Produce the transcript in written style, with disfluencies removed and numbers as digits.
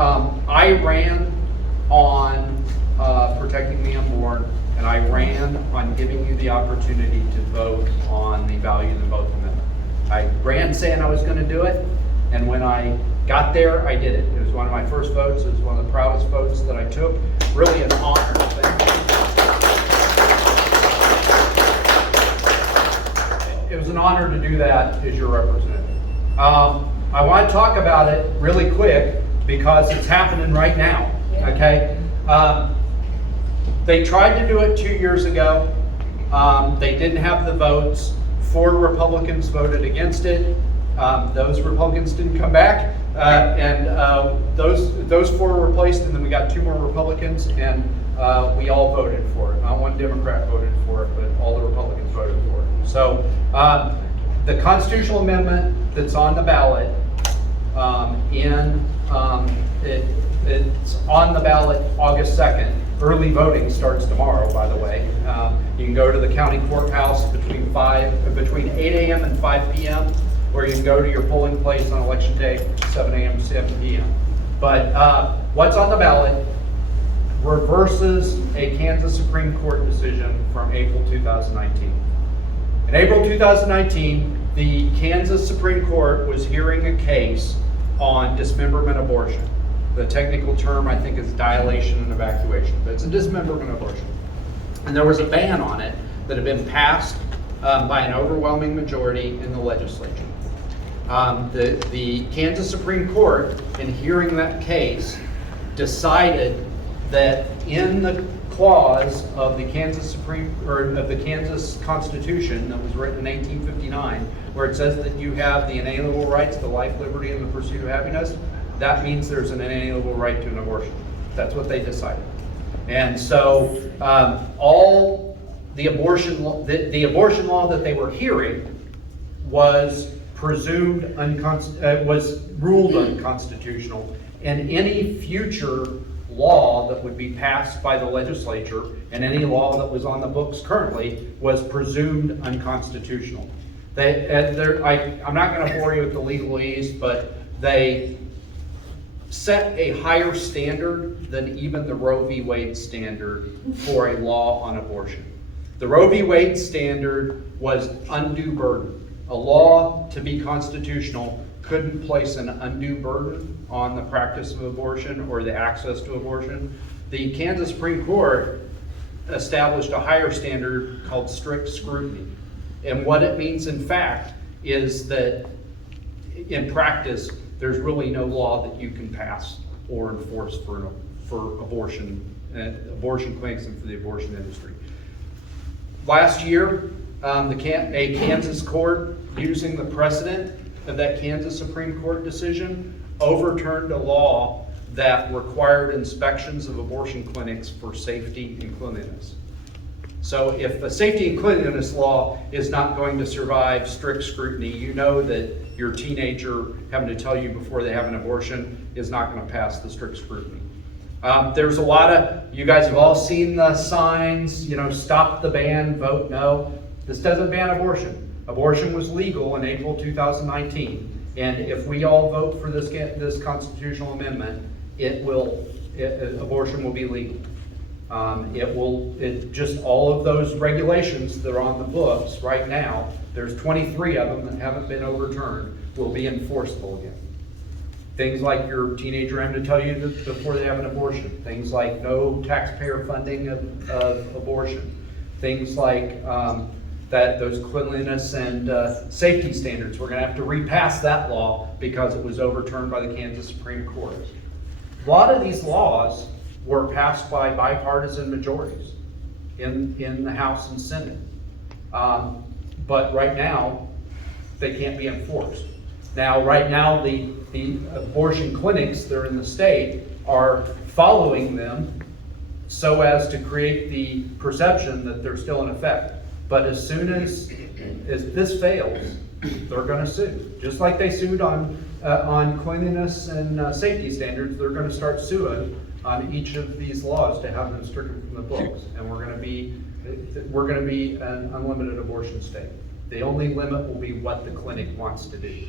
I ran on protecting the unborn, and I ran on giving you the opportunity to vote on the value of the vote amendment. I ran saying I was going to do it, and when I got there, I did it. It was one of my first votes. It was one of the proudest votes that I took. Really an honor. Thank you. It was an honor to do that as your representative. I want to talk about it really quick because it's happening right now, okay? They tried to do it 2 years ago. They didn't have the votes. 4 Republicans voted against it. Those Republicans didn't come back, and those 4 were replaced, and then we got 2 more Republicans, and we all voted for it. Not one Democrat voted for it, but all the Republicans voted for it. So the constitutional amendment that's on the ballot, it's on the ballot August 2nd. Early voting starts tomorrow, by the way. You can go to the county courthouse between 8 a.m. and 5 p.m., or you can go to your polling place on election day, 7 a.m. to 7 p.m. But what's on the ballot reverses a Kansas Supreme Court decision from April 2019. In April 2019, the Kansas Supreme Court was hearing a case on dismemberment abortion. The technical term, I think, is dilation and evacuation, but it's a dismemberment abortion. And there was a ban on it that had been passed by an overwhelming majority in the legislature. The Kansas Supreme Court, in hearing that case, decided that in the clause of the Kansas Constitution that was written in 1859, where it says that you have the inalienable rights to life, liberty, and the pursuit of happiness, that means there's an inalienable right to an abortion. That's what they decided. And so all the abortion law that they were hearing was was ruled unconstitutional, and any future law that would be passed by the legislature and any law that was on the books currently was presumed unconstitutional. I'm not going to bore you with the legalese, but they set a higher standard than even the Roe v. Wade standard for a law on abortion. The Roe v. Wade standard was undue burden. A law to be constitutional couldn't place an undue burden on the practice of abortion or the access to abortion. The Kansas Supreme Court established a higher standard called strict scrutiny. And what it means in fact is that in practice, there's really no law that you can pass or enforce for abortion clinics and for the abortion industry. Last year, a Kansas court, using the precedent of that Kansas Supreme Court decision, overturned a law that required inspections of abortion clinics for safety and cleanliness. So if a safety and cleanliness law is not going to survive strict scrutiny, you know that your teenager having to tell you before they have an abortion is not going to pass the strict scrutiny. There's a lot of, you guys have all seen the signs, stop the ban, vote no. This doesn't ban abortion. Abortion was legal in April 2019. And if we all vote for this constitutional amendment, abortion will be legal. Just all of those regulations that are on the books right now, there's 23 of them that haven't been overturned, will be enforceable again. Things like your teenager having to tell you that before they have an abortion. Things like no taxpayer funding of abortion. Things like those cleanliness and safety standards. We're going to have to repass that law because it was overturned by the Kansas Supreme Court. A lot of these laws were passed by bipartisan majorities in the House and Senate. But right now, they can't be enforced. Now, right now, the abortion clinics that are in the state are following them so as to create the perception that they're still in effect. But as soon as this fails, they're going to sue. Just like they sued on cleanliness and safety standards, they're going to start suing on each of these laws to have them stricken from the books. And we're going to be an unlimited abortion state. The only limit will be what the clinic wants to do.